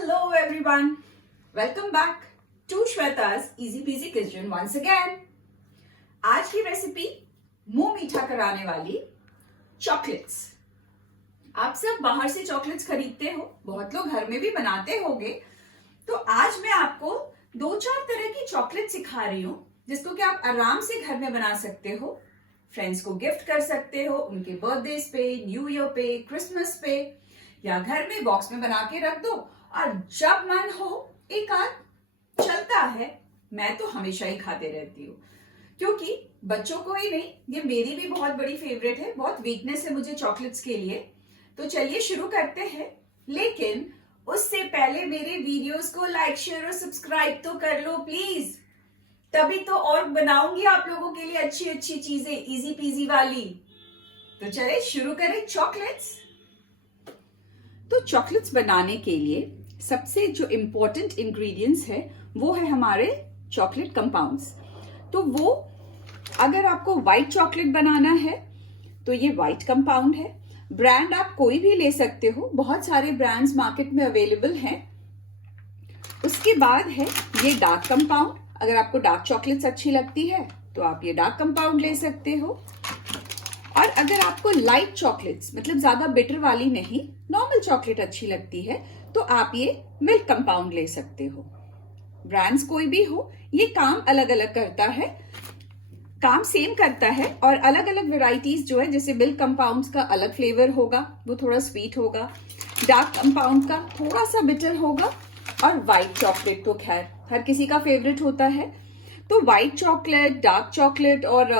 Hello everyone. Welcome back to Shweta's Easy Peasy Kitchen once again. आज की recipe मुंह मीठा कराने वाली चॉकलेट्स। आप सब बाहर से चॉकलेट्स खरीदते हो, बहुत लोग घर में भी बनाते होंगे। तो आज मैं आपको 2-4 तरह की चॉकलेट सिखा रही हूँ जिसको कि आप आराम से घर में बना सकते हो, फ्रेंड्स को गिफ्ट कर सकते हो, उनके बर्थडे पे, न्यू ईयर पे, क्रिसमस पे, या घर में बॉक्स में बना के रख दो और जब मन हो एक आध चलता है। मैं तो हमेशा ही खाते रहती हूँ क्योंकि बच्चों को ही नहीं, ये मेरी भी बहुत बड़ी फेवरेट है, बहुत वीकनेस है मुझे चॉकलेट्स के लिए। तो चलिए शुरू करते हैं, लेकिन उससे पहले मेरे वीडियोस को लाइक, शेयर और सब्सक्राइब तो कर लो प्लीज, तभी तो और बनाऊंगी आप लोगों के लिए अच्छी अच्छी चीजें इजी पीजी वाली। तो चलिए शुरू करें चॉकलेट्स। तो चॉकलेट्स बनाने के लिए सबसे जो इम्पोर्टेंट इंग्रेडिएंट्स है वो है हमारे चॉकलेट कंपाउंड्स। तो वो अगर आपको व्हाइट चॉकलेट बनाना है तो ये व्हाइट कंपाउंड है। ब्रांड आप कोई भी ले सकते हो, बहुत सारे ब्रांड्स मार्केट में अवेलेबल हैं। उसके बाद है ये डार्क कंपाउंड। अगर आपको डार्क चॉकलेट्स अच्छी लगती है तो आप ये डार्क कंपाउंड ले सकते हो। और अगर आपको लाइट चॉकलेट्स मतलब ज्यादा बिटर वाली नहीं, नॉर्मल चॉकलेट अच्छी लगती है तो आप ये मिल्क कंपाउंड ले सकते हो। ब्रांड्स कोई भी हो, ये काम अलग अलग करता है, काम सेम करता है और अलग अलग वेराइटीज जो है, जैसे मिल्क कंपाउंड्स का अलग फ्लेवर होगा, वो थोड़ा स्वीट होगा, डार्क कंपाउंड का थोड़ा सा बिटर होगा, और व्हाइट चॉकलेट तो खैर हर किसी का फेवरेट होता है। तो व्हाइट चॉकलेट, डार्क चॉकलेट और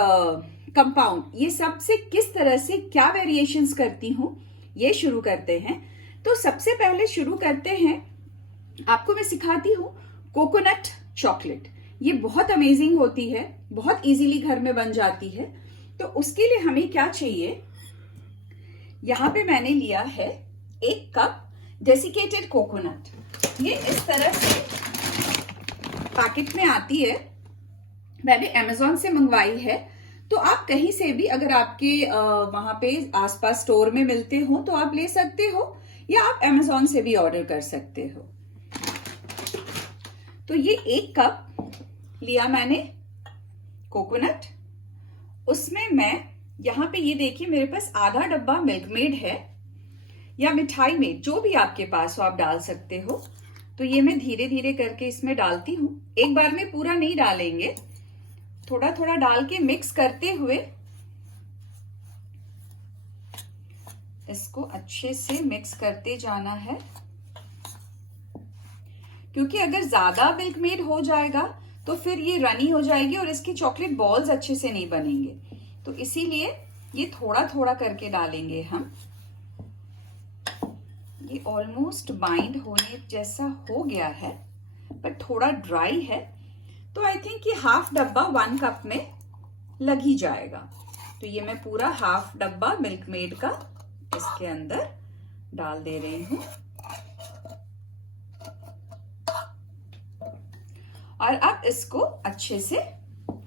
कंपाउंड, ये सबसे किस तरह से क्या वेरिएशंस करती हूँ ये शुरू करते हैं। तो सबसे पहले शुरू करते हैं, आपको मैं सिखाती हूँ कोकोनट चॉकलेट। ये बहुत अमेजिंग होती है, बहुत इजीली घर में बन जाती है। तो उसके लिए हमें क्या चाहिए, यहाँ पे मैंने लिया है 1 कप डेसिकेटेड कोकोनट। ये इस तरह से पैकेट में आती है, मैंने अमेजोन से मंगवाई है। तो आप कहीं से भी, अगर आपके वहां पे आसपास स्टोर में मिलते हो तो आप ले सकते हो, या आप अमेजोन से भी ऑर्डर कर सकते हो। तो ये 1 कप लिया मैंने कोकोनट। उसमें मैं यहाँ पे ये देखिए मेरे पास आधा डब्बा मिल्क मेड है, या मिठाई में जो भी आपके पास हो आप डाल सकते हो। तो ये मैं धीरे धीरे करके इसमें डालती हूँ, एक बार में पूरा नहीं डालेंगे, थोड़ा थोड़ा डाल के मिक्स करते हुए इसको अच्छे से मिक्स करते जाना है। क्योंकि अगर ज्यादा मिल्क मेड हो जाएगा तो फिर ये रनी हो जाएगी और इसकी चॉकलेट बॉल्स अच्छे से नहीं बनेंगे। तो इसीलिए ये थोड़ा थोड़ा करके डालेंगे हम। ये ऑलमोस्ट बाइंड होने जैसा हो गया है, पर थोड़ा ड्राई है। तो आई थिंक ये हाफ डब्बा 1 कप में लग ही जाएगा। तो ये मैं पूरा हाफ डब्बा मिल्क मेड का इसके अंदर डाल दे रही हूँ। और अब इसको अच्छे से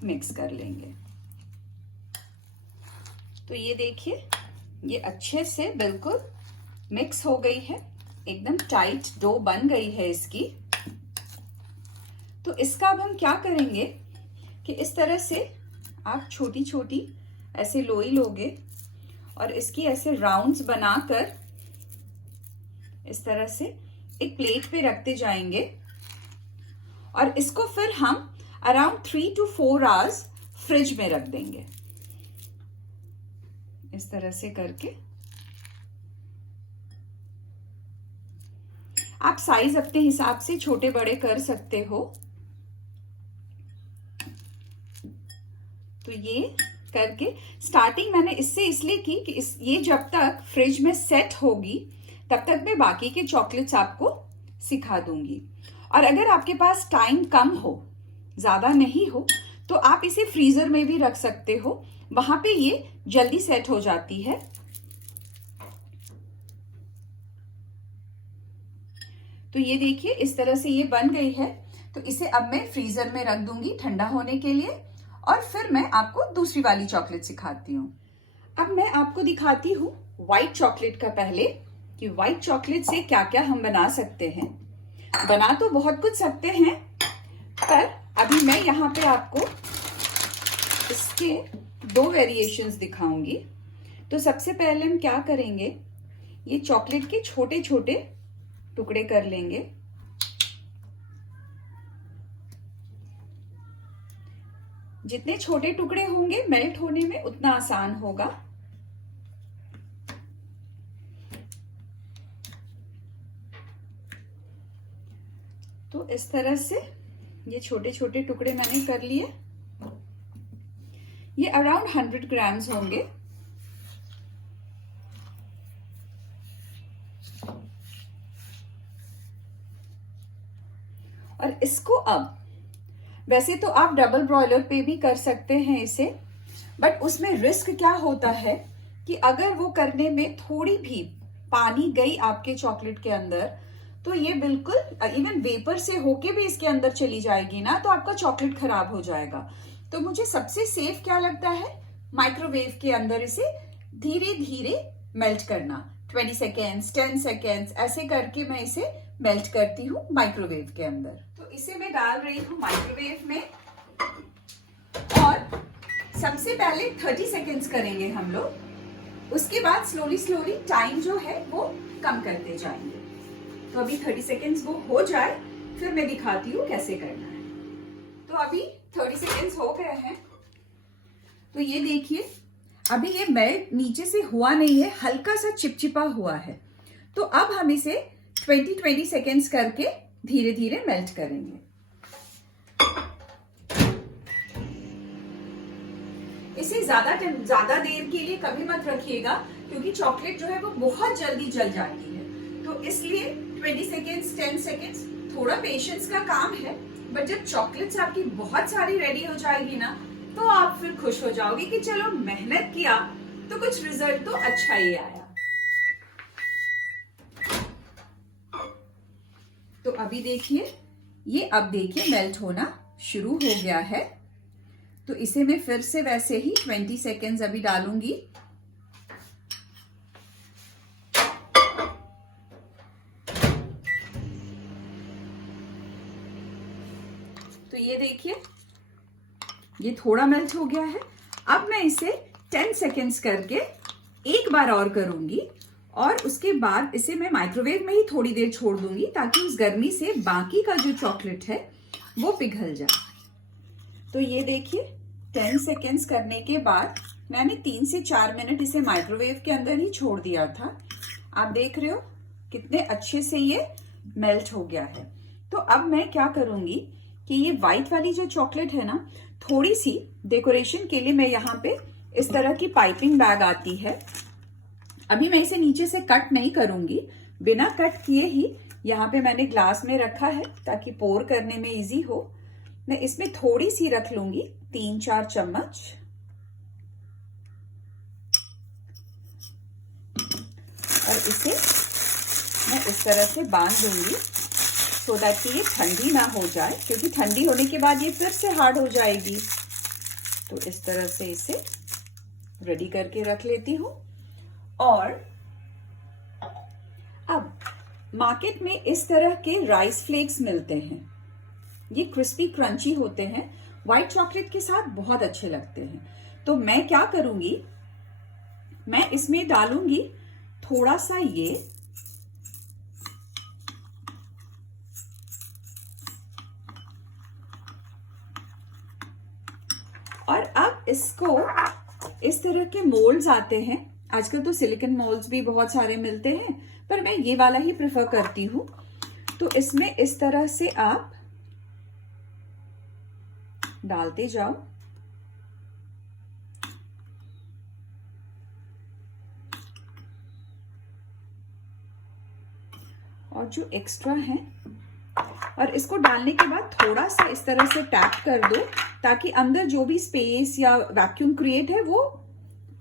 मिक्स कर लेंगे। तो ये देखिए ये अच्छे से बिल्कुल मिक्स हो गई है, एकदम टाइट डो बन गई है इसकी। तो इसका अब हम क्या करेंगे कि इस तरह से आप छोटी छोटी ऐसे लोई लोगे और इसकी ऐसे राउंड्स बनाकर इस तरह से एक प्लेट पे रखते जाएंगे, और इसको फिर हम अराउंड 3 to 4 आवर्स फ्रिज में रख देंगे। इस तरह से करके आप साइज अपने हिसाब से छोटे बड़े कर सकते हो। तो ये करके स्टार्टिंग मैंने इससे इसलिए की कि ये जब तक फ्रिज में सेट होगी तब तक मैं बाकी के चॉकलेट्स आपको सिखा दूंगी। और अगर आपके पास टाइम कम हो, ज्यादा नहीं हो, तो आप इसे फ्रीजर में भी रख सकते हो, वहां पे ये जल्दी सेट हो जाती है। तो ये देखिए इस तरह से ये बन गई है। तो इसे अब मैं फ्रीजर में रख दूंगी ठंडा होने के लिए, और फिर मैं आपको दूसरी वाली चॉकलेट सिखाती हूँ। अब मैं आपको दिखाती हूँ व्हाइट चॉकलेट का पहले, कि व्हाइट चॉकलेट से क्या क्या हम बना सकते हैं। बना तो बहुत कुछ सकते हैं, पर अभी मैं यहाँ पे आपको इसके 2 वेरिएशंस दिखाऊंगी। तो सबसे पहले हम क्या करेंगे, ये चॉकलेट के छोटे छोटे टुकड़े कर लेंगे। जितने छोटे टुकड़े होंगे मेल्ट होने में उतना आसान होगा। तो इस तरह से ये छोटे छोटे टुकड़े मैंने कर लिए। ये अराउंड 100 ग्राम्स होंगे। और इसको अब, वैसे तो आप डबल ब्रॉयलर पे भी कर सकते हैं इसे, बट उसमें रिस्क क्या होता है कि अगर वो करने में थोड़ी भी पानी गई आपके चॉकलेट के अंदर, तो ये बिल्कुल इवन वेपर से होके भी इसके अंदर चली जाएगी ना, तो आपका चॉकलेट खराब हो जाएगा। तो मुझे सबसे सेफ क्या लगता है, माइक्रोवेव के अंदर इसे धीरे धीरे मेल्ट करना। 20 सेकेंड्स, 10 सेकेंड्स ऐसे करके मैं इसे मेल्ट करती हूँ माइक्रोवेव के अंदर। तो इसे मैं डाल रही हूँ माइक्रोवेव में, और सबसे पहले 30 सेकेंड्स करेंगे हम लोग। उसके बाद स्लोली स्लोली टाइम जो है वो कम करते जाएंगे। तो अभी 30 सेकेंड्स वो हो जाए, फिर मैं दिखाती हूँ कैसे करना है। तो अभी 30 सेकेंड्स हो गए हैं। तो ये देखिए, अभी ये मेल्ट नीचे से हुआ नहीं है, हल्का सा चिपचिपा हुआ है। तो अब हम इसे 20 सेकेंड्स करके धीरे धीरे मेल्ट करेंगे। इसे ज्यादा देर के लिए कभी मत रखिएगा, क्योंकि चॉकलेट जो है वो बहुत जल्दी जल जाती है। तो इसलिए 20 सेकेंड्स, 10 सेकेंड्स थोड़ा पेशेंस का काम है। बट जब चॉकलेट्स आपकी बहुत सारी रेडी हो जाएगी ना, तो आप फिर खुश हो जाओगे कि चलो मेहनत किया तो कुछ रिजल्ट तो अच्छा ही आया। तो अभी देखिए, ये अब देखिए मेल्ट होना शुरू हो गया है। तो इसे मैं फिर से वैसे ही 20 सेकेंड्स अभी डालूंगी। तो ये देखिए, ये थोड़ा मेल्ट हो गया है। अब मैं इसे 10 सेकेंड्स करके एक बार और करूंगी, और उसके बाद इसे मैं माइक्रोवेव में ही थोड़ी देर छोड़ दूंगी, ताकि उस गर्मी से बाकी का जो चॉकलेट है वो पिघल जाए। तो ये देखिए, 10 सेकेंड्स करने के बाद मैंने 3 से 4 मिनट इसे माइक्रोवेव के अंदर ही छोड़ दिया था। आप देख रहे हो कितने अच्छे से ये मेल्ट हो गया है। तो अब मैं क्या करूंगी कि ये व्हाइट वाली जो चॉकलेट है ना, थोड़ी सी डेकोरेशन के लिए मैं यहाँ पे इस तरह की पाइपिंग बैग आती है, अभी मैं इसे नीचे से कट नहीं करूंगी, बिना कट किए ही यहाँ पे मैंने ग्लास में रखा है ताकि पोर करने में इजी हो। मैं इसमें थोड़ी सी रख लूंगी, 3-4 चम्मच, और इसे मैं इस तरह से बांध दूंगी सो दैट कि ये ठंडी ना हो जाए, क्योंकि ठंडी होने के बाद ये फिर से हार्ड हो जाएगी। तो इस तरह से इसे रेडी करके रख लेती हूँ। और अब मार्केट में इस तरह के राइस फ्लेक्स मिलते हैं, ये क्रिस्पी क्रंची होते हैं, व्हाइट चॉकलेट के साथ बहुत अच्छे लगते हैं। तो मैं क्या करूंगी, मैं इसमें डालूंगी थोड़ा सा ये, और अब इसको इस तरह के मोल्ड्स आते हैं, आजकल तो सिलिकॉन मोल्ड्स भी बहुत सारे मिलते हैं, पर मैं ये वाला ही प्रेफर करती हूँ। तो इसमें इस तरह से आप डालते जाओ, और जो एक्स्ट्रा है, और इसको डालने के बाद थोड़ा सा इस तरह से टैप कर दो, ताकि अंदर जो भी स्पेस या वैक्यूम क्रिएट है वो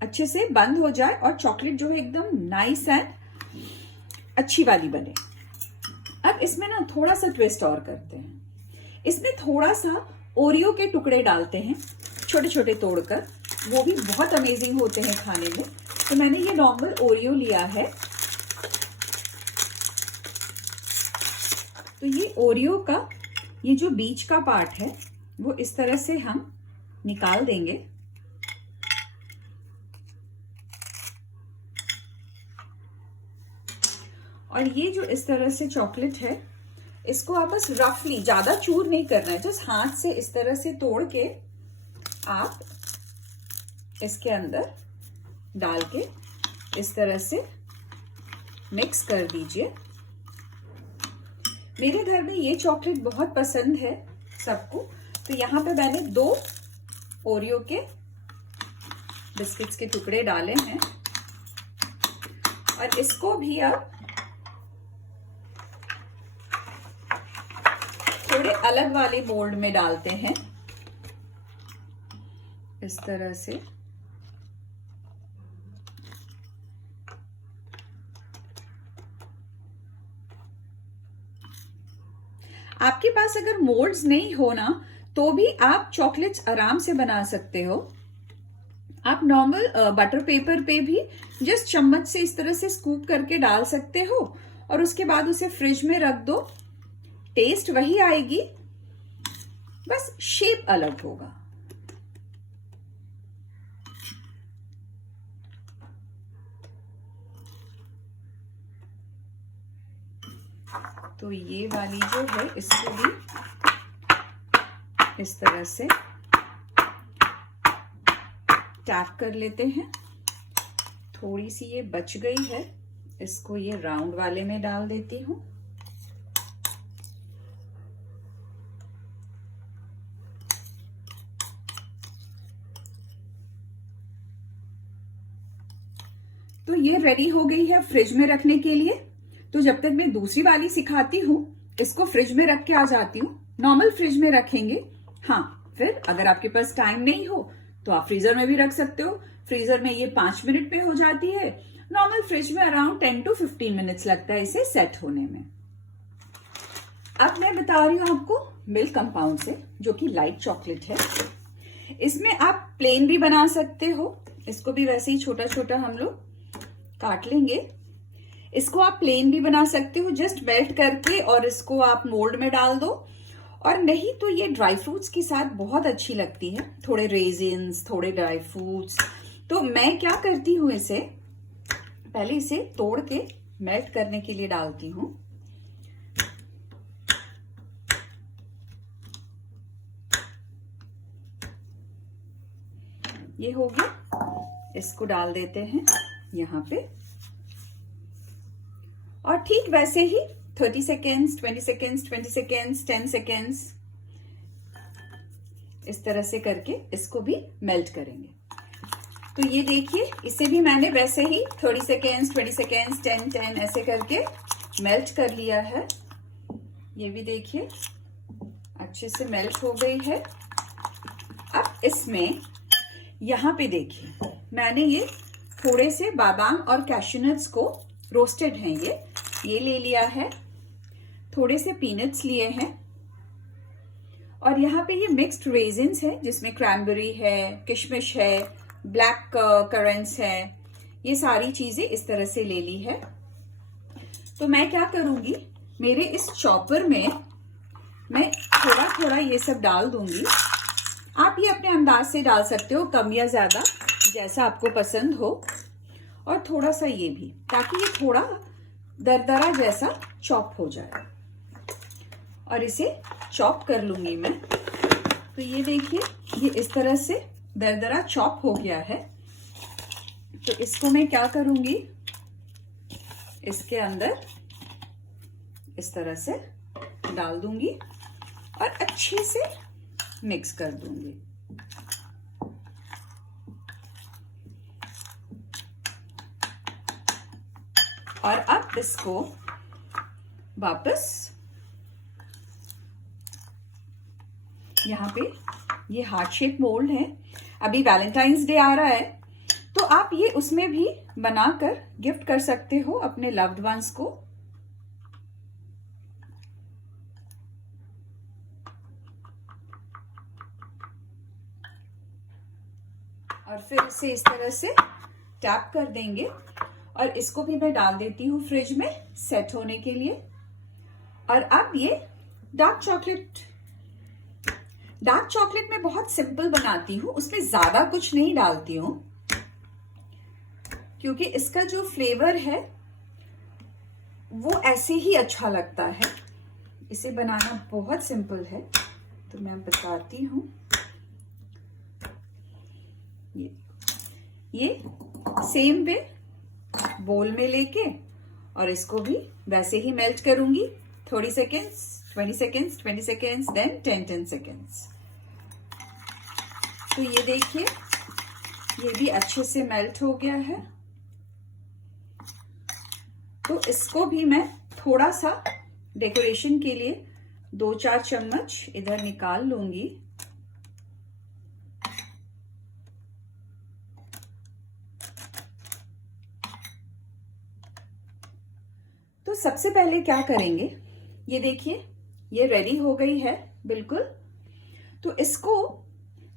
अच्छे से बंद हो जाए, और चॉकलेट जो है एकदम नाइस एंड अच्छी वाली बने। अब इसमें ना थोड़ा सा ट्विस्ट और करते हैं, इसमें थोड़ा सा ओरियो के टुकड़े डालते हैं, छोटे छोटे तोड़कर, वो भी बहुत अमेजिंग होते हैं खाने में। तो मैंने ये नॉर्मल ओरियो लिया है, तो ये ओरियो का ये जो बीच का पार्ट है वो इस तरह से हम निकाल देंगे। और ये जो इस तरह से चॉकलेट है इसको आप बस रफली, ज्यादा चूर नहीं करना है, जस्ट हाथ से इस तरह से तोड़ के आप इसके अंदर डाल के इस तरह से मिक्स कर दीजिए। मेरे घर में ये चॉकलेट बहुत पसंद है सबको, तो यहाँ पे मैंने 2 ओरियो के बिस्किट्स के टुकड़े डाले हैं और इसको भी अब थोड़े अलग वाले मोल्ड में डालते हैं इस तरह से। आपके पास अगर मोल्ड्स नहीं हो ना तो भी आप चॉकलेट्स आराम से बना सकते हो। आप नॉर्मल बटर पेपर पे भी जस्ट चम्मच से इस तरह से स्कूप करके डाल सकते हो और उसके बाद उसे फ्रिज में रख दो। टेस्ट वही आएगी, बस शेप अलग होगा। तो ये वाली जो है इसको भी इस तरह से टैप कर लेते हैं। थोड़ी सी ये बच गई है, इसको ये राउंड वाले में डाल देती हूँ। तो ये रेडी हो गई है फ्रिज में रखने के लिए। तो जब तक मैं दूसरी वाली सिखाती हूँ, इसको फ्रिज में रख के आ जाती हूँ। नॉर्मल फ्रिज में रखेंगे। हाँ, फिर अगर आपके पास टाइम नहीं हो तो आप फ्रीजर में भी रख सकते हो। फ्रीजर में ये 5 मिनट में हो जाती है। नॉर्मल फ्रिज में अराउंड 10 to 15 मिनट्स लगता है इसे सेट होने में। अब मैं बता रही हूँ आपको मिल्क कंपाउंड से, जो कि लाइट चॉकलेट है। इसमें आप प्लेन भी बना सकते हो, इसको भी वैसे ही छोटा छोटा हम लोग काट लेंगे। इसको आप प्लेन भी बना सकते हो, जस्ट मेल्ट करके और इसको आप मोल्ड में डाल दो। और नहीं तो ये ड्राई फ्रूट्स के साथ बहुत अच्छी लगती है, थोड़े रेजिन्स, थोड़े ड्राई फ्रूट्स। तो मैं क्या करती हूँ, इसे पहले इसे तोड़ के मेल्ट करने के लिए डालती हूँ। ये हो गया, इसको डाल देते हैं यहाँ पे। और ठीक वैसे ही 30 सेकेंड्स, 20 सेकेंड्स, 20 सेकेंड्स, 10 सेकेंड्स इस तरह से करके इसको भी मेल्ट करेंगे। तो ये देखिए, इसे भी मैंने वैसे ही 30 सेकेंड्स, 20 सेकेंड्स, 10 ऐसे करके मेल्ट कर लिया है। ये भी देखिए अच्छे से मेल्ट हो गई है। अब इसमें यहाँ पे देखिए, मैंने ये थोड़े से बादाम और कैश्यू को रोस्टेड हैं, ये ले लिया है। थोड़े से पीनट्स लिए हैं और यहाँ पे ये मिक्स्ड रेजिन्स है, जिसमें क्रैनबेरी है, किशमिश है, ब्लैक करंट्स है। ये सारी चीजें इस तरह से ले ली है। तो मैं क्या करूंगी, मेरे इस चॉपर में मैं थोड़ा थोड़ा ये सब डाल दूंगी। आप ये अपने अंदाज से डाल सकते हो, कम या ज्यादा, जैसा आपको पसंद हो। और थोड़ा सा ये भी, ताकि ये थोड़ा दरदरा जैसा चॉप हो जाए। और इसे चॉप कर लूंगी मैं। तो ये देखिए, ये इस तरह से दरदरा चॉप हो गया है। तो इसको मैं क्या करूंगी, इसके अंदर इस तरह से डाल दूंगी और अच्छे से मिक्स कर दूंगी। और अब इसको वापस यहाँ पे, ये हार्ट शेप मोल्ड है। अभी वैलेंटाइंस डे आ रहा है, तो आप ये उसमें भी बनाकर गिफ्ट कर सकते हो अपने लव्ड वंस को। और फिर इसे इस तरह से टैप कर देंगे और इसको भी मैं डाल देती हूँ फ्रिज में सेट होने के लिए। और अब ये डार्क चॉकलेट मैं बहुत सिंपल बनाती हूँ, उसमें ज्यादा कुछ नहीं डालती हूँ क्योंकि इसका जो फ्लेवर है वो ऐसे ही अच्छा लगता है। इसे बनाना बहुत सिंपल है, तो मैं बताती हूँ। ये सेम वे बोल में लेके और इसको भी वैसे ही मेल्ट करूंगी, 20 seconds, 20 seconds, 20 seconds, then 10 seconds. तो ये देखिए, ये भी अच्छे से मेल्ट हो गया है। तो इसको भी मैं थोड़ा सा डेकोरेशन के लिए 2-4 चम्मच इधर निकाल लूंगी। तो सबसे पहले क्या करेंगे, ये देखिए ये रेडी हो गई है बिल्कुल। तो इसको,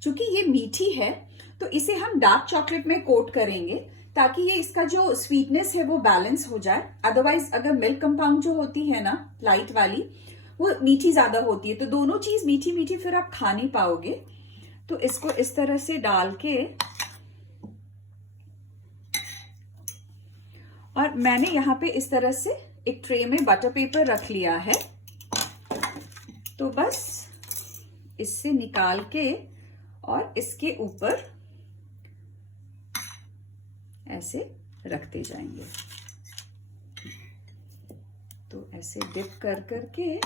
चूंकि ये मीठी है तो इसे हम डार्क चॉकलेट में कोट करेंगे ताकि ये इसका जो स्वीटनेस है वो बैलेंस हो जाए। अदरवाइज अगर मिल्क कंपाउंड जो होती है ना लाइट वाली, वो मीठी ज्यादा होती है, तो दोनों चीज मीठी मीठी फिर आप खा नहीं पाओगे। तो इसको इस तरह से डाल के, और मैंने यहाँ पे इस तरह से एक ट्रे में बटर पेपर रख लिया है। तो बस इससे निकाल के और इसके ऊपर ऐसे रखते जाएंगे। तो ऐसे डिप कर करके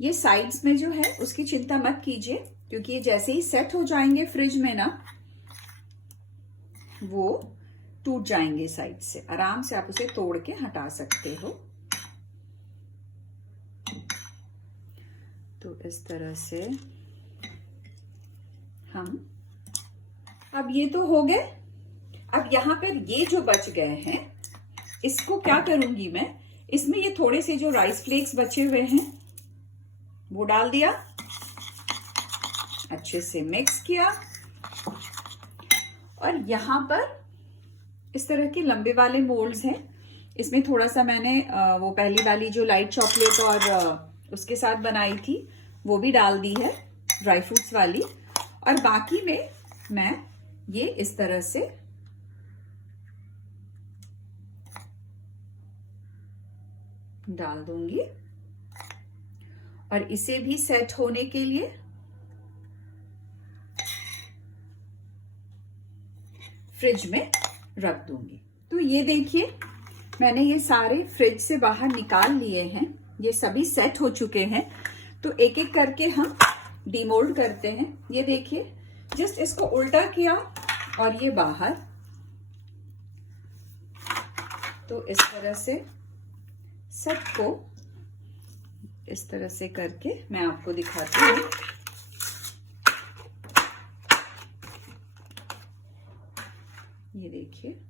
ये साइड्स में जो है उसकी चिंता मत कीजिए, क्योंकि ये जैसे ही सेट हो जाएंगे फ्रिज में ना, वो टूट जाएंगे साइड से। आराम से आप उसे तोड़ के हटा सकते हो। तो इस तरह से हम, अब ये तो हो गए। अब यहां पर ये जो बच गए हैं, इसको क्या करूंगी मैं, इसमें ये थोड़े से जो राइस फ्लेक्स बचे हुए हैं वो डाल दिया, अच्छे से मिक्स किया, और यहां पर इस तरह के लंबे वाले मोल्ड्स हैं, इसमें थोड़ा सा मैंने वो पहली वाली जो लाइट चॉकलेट और उसके साथ बनाई थी वो भी डाल दी है, ड्राई फ्रूट्स वाली। और बाकी में मैं ये इस तरह से डाल दूंगी और इसे भी सेट होने के लिए फ्रिज में रख दूंगी। तो ये देखिए, मैंने ये सारे फ्रिज से बाहर निकाल लिए हैं, ये सभी सेट हो चुके हैं। तो एक एक करके हम डीमोल्ड करते हैं। ये देखिए, जस्ट इसको उल्टा किया और ये बाहर। तो इस तरह से सबको इस तरह से करके मैं आपको दिखाती हूँ। ये देखिए,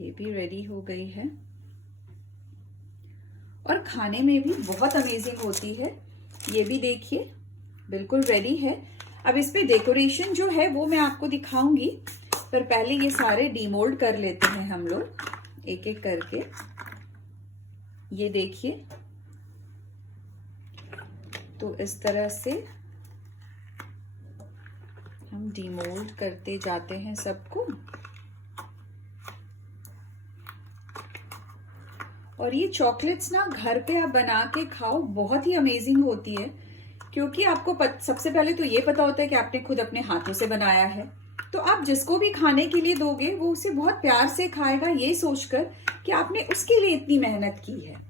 ये भी रेडी हो गई है और खाने में भी बहुत अमेजिंग होती है। ये भी देखिए बिल्कुल रेडी है। अब इस पे डेकोरेशन जो है वो मैं आपको दिखाऊंगी, पर पहले ये सारे डीमोल्ड कर लेते हैं हम लोग एक एक करके। ये देखिए, तो इस तरह से हम डीमोल्ड करते जाते हैं सबको। और ये चॉकलेट्स ना घर पे आप बना के खाओ, बहुत ही अमेजिंग होती है, क्योंकि आपको सबसे पहले तो ये पता होता है कि आपने खुद अपने हाथों से बनाया है। तो आप जिसको भी खाने के लिए दोगे वो उसे बहुत प्यार से खाएगा, ये सोचकर कि आपने उसके लिए इतनी मेहनत की है।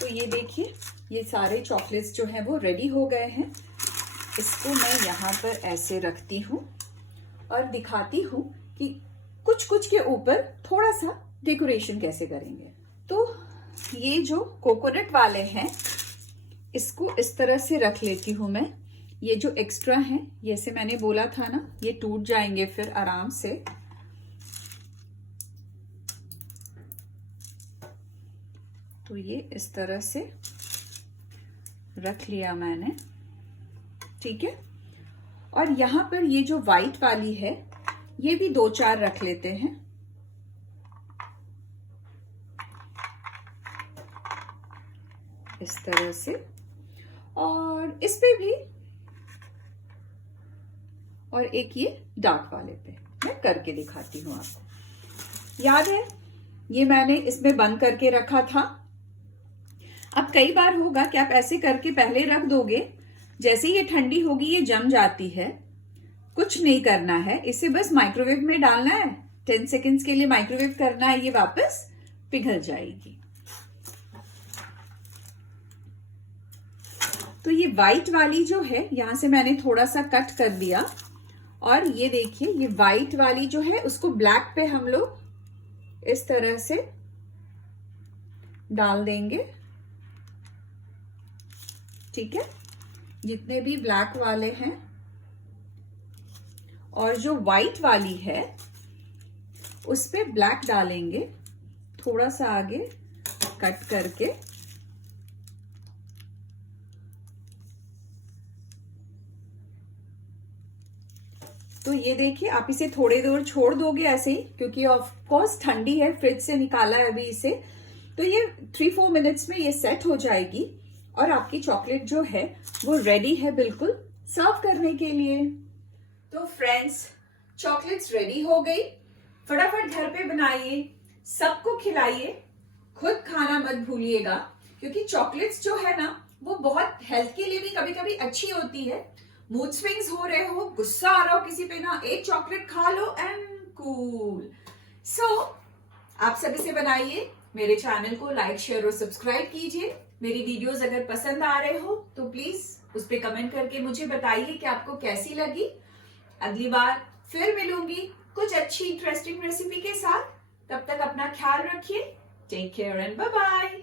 तो ये देखिए, ये सारे चॉकलेट्स जो हैं वो रेडी हो गए हैं। इसको मैं यहाँ पर ऐसे रखती हूँ और दिखाती हूँ कि कुछ कुछ के ऊपर थोड़ा सा डेकोरेशन कैसे करेंगे। तो ये जो कोकोनट वाले हैं, इसको इस तरह से रख लेती हूँ मैं। ये जो एक्स्ट्रा है, जैसे मैंने बोला था ना, ये टूट जाएंगे फिर आराम से। तो ये इस तरह से रख लिया मैंने, ठीक है। और यहां पर ये जो व्हाइट वाली है ये भी 2-4 रख लेते हैं। इस तरह से, और इस पे भी, और एक ये डार्क वाले पे मैं करके दिखाती हूँ आपको। याद है ये मैंने इसमें बंद करके रखा था। अब कई बार होगा कि आप ऐसे करके पहले रख दोगे, जैसे ये ठंडी होगी ये जम जाती है। कुछ नहीं करना है, इसे बस माइक्रोवेव में डालना है, 10 सेकेंड्स के लिए माइक्रोवेव करना है, ये वापस पिघल जाएगी। तो ये व्हाइट वाली जो है यहां से मैंने थोड़ा सा कट कर दिया, और ये देखिए ये व्हाइट वाली जो है उसको ब्लैक पे हम लोग इस तरह से डाल देंगे। ठीक है, जितने भी ब्लैक वाले हैं, और जो व्हाइट वाली है उस पे ब्लैक डालेंगे, थोड़ा सा आगे कट करके। तो ये देखिए आप इसे थोड़ी देर छोड़ दोगे ऐसे ही, क्योंकि ऑफ कोर्स ठंडी है, फ्रिज से निकाला है अभी इसे। तो ये 3-4 मिनट्स में ये सेट हो जाएगी और आपकी चॉकलेट जो है वो रेडी है बिल्कुल सर्व करने के लिए। तो फ्रेंड्स, चॉकलेट्स रेडी हो गई। फटाफट घर पे बनाइए, सबको खिलाइए, खुद खाना मत भूलिएगा, क्योंकि चॉकलेट्स जो है ना वो बहुत हेल्थ के लिए भी कभी कभी अच्छी होती है। मूड स्विंग्स हो रहे हो, गुस्सा आ रहा हो किसी पे ना, एक चॉकलेट खा लो एंड कूल। सो आप सब इसे बनाइए, मेरे चैनल को लाइक, शेयर और सब्सक्राइब कीजिए। मेरी वीडियोस अगर पसंद आ रहे हो तो प्लीज उस पे कमेंट करके मुझे बताइए कि आपको कैसी लगी। अगली बार फिर मिलूंगी कुछ अच्छी इंटरेस्टिंग रेसिपी के साथ। तब तक अपना ख्याल रखिए। Take care and bye bye.